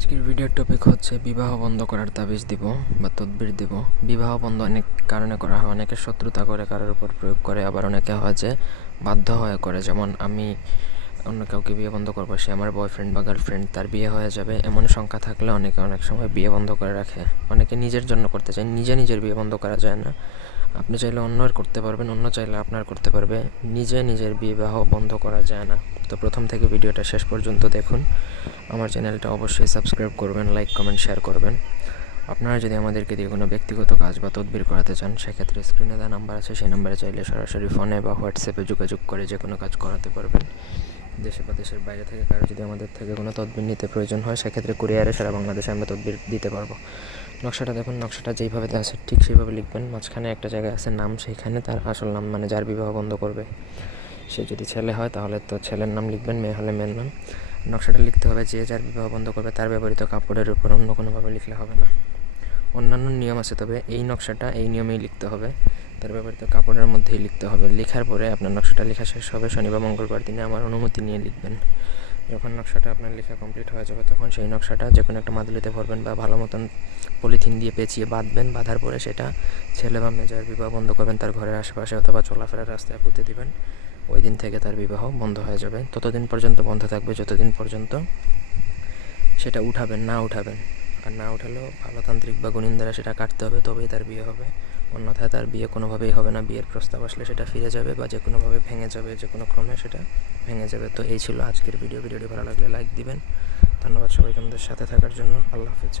আজকের ভিডিওর টপিক হচ্ছে বিবাহ বন্ধ করার তাবিজ দিব বা তদবির দিব। বিবাহ বন্ধ অনেক কারণে করা হয়। অনেকে শত্রুতা করে, কারোর উপর প্রয়োগ করে। আবার অনেকে হয় যে বাধ্য হয়ে করে। যেমন আমি অন্য কাউকে বিয়ে বন্ধ করব, সে আমার বয়ফ্রেন্ড বা গার্লফ্রেন্ড তার বিয়ে হয়ে যাবে এমন সংখ্যা থাকলে অনেকে অনেক সময় বিয়ে বন্ধ করে রাখে। অনেকে নিজের জন্য করতে চায়, নিজে নিজের বিয়ে বন্ধ করা যায় না। আপনি চাইলে অন্যের করতে পারবেন, অন্য চাইলে আপনার করতে পারবে। নিজে নিজের বিবাহ বন্ধ করা যায় না। তো প্রথম থেকে ভিডিওটা শেষ পর্যন্ত দেখুন। আমার চ্যানেলটা অবশ্যই সাবস্ক্রাইব করবেন, লাইক, কমেন্ট, শেয়ার করবেন। আপনারা যদি আমাদেরকে দিয়ে কোনো ব্যক্তিগত কাজ বা তদবির করাতে চান, সেক্ষেত্রে স্ক্রিনে দেওয়া নাম্বার আছে। সেই নাম্বারে চাইলে সরাসরি ফোনে বা হোয়াটসঅ্যাপে যোগাযোগ করে যে কোনো কাজ করাতে পারবেন। দেশে বা দেশের বাইরে থেকে কারও যদি আমাদের থেকে কোনো তদবির নিতে প্রয়োজন হয়, সেক্ষেত্রে কুরিয়ারে সারা বাংলাদেশে আমরা তদবির দিতে পারব। নকশাটা দেখুন, নকশাটা যেইভাবে আছে ঠিক সেইভাবে লিখবেন। মাঝখানে একটা জায়গায় আছে নাম, সেইখানে তার আসল নাম মানে যার বিবাহ বন্ধ করবে। সে যদি ছেলে হয় তাহলে তো ছেলের নাম লিখবেন, মেয়ে হলে মেয়ের নাম। নকশাটা লিখতে হবে যে যার বিবাহ বন্ধ করবে তার ব্যবহৃত কাপড়ের উপর, অন্য কোনোভাবে লিখলে হবে না। অন্যান্য নিয়ম আছে, তবে এই নকশাটা এই নিয়মেই লিখতে হবে। তার ব্যবহৃত কাপড়ের মধ্যেই লিখতে হবে। লেখার পরে আপনার নকশাটা লেখা শেষ হবে, শনি বা মঙ্গলবার দিনে আমার অনুমতি নিয়ে লিখবেন। যখন নকশাটা আপনার লেখা কমপ্লিট হয়ে যাবে, তখন সেই নকশাটা যে কোনো একটা মাদুলিতে ভরবেন বা ভালো মতন পলিথিন দিয়ে পেঁচিয়ে বাঁধবেন, বাঁধার পরে সেটা ছেলে বা মেজার বিবাহ বন্ধ করবেন, তার ঘরের আশেপাশে অথবা চলাফেরার রাস্তায় পুঁতে দিবেন। ওই দিন থেকে তার বিবাহ বন্ধ হয়ে যাবে। ততদিন পর্যন্ত বন্ধ থাকবে, যতদিন পর্যন্ত সেটা উঠাবেন, না উঠাবেন। আর না উঠালেও ভালো তান্ত্রিক বা গুণিন দ্বারা সেটা কাটতে হবে, তবেই তার বিয়ে হবে। অন্যথায় তার বিয়ে কোনোভাবেই হবে না। বিয়ের প্রস্তাব আসলে সেটা ফিরে যাবে বা যে কোনোভাবে ভেঙে যাবে যে কোনো ক্রমে সেটা ভেঙে যাবে। তো এই ছিল আজকের ভিডিও। ভিডিওটি ভালো লাগলে লাইক দিবেন। ধন্যবাদ সবাইকে আমাদের সাথে থাকার জন্য। আল্লাহ হাফেজ।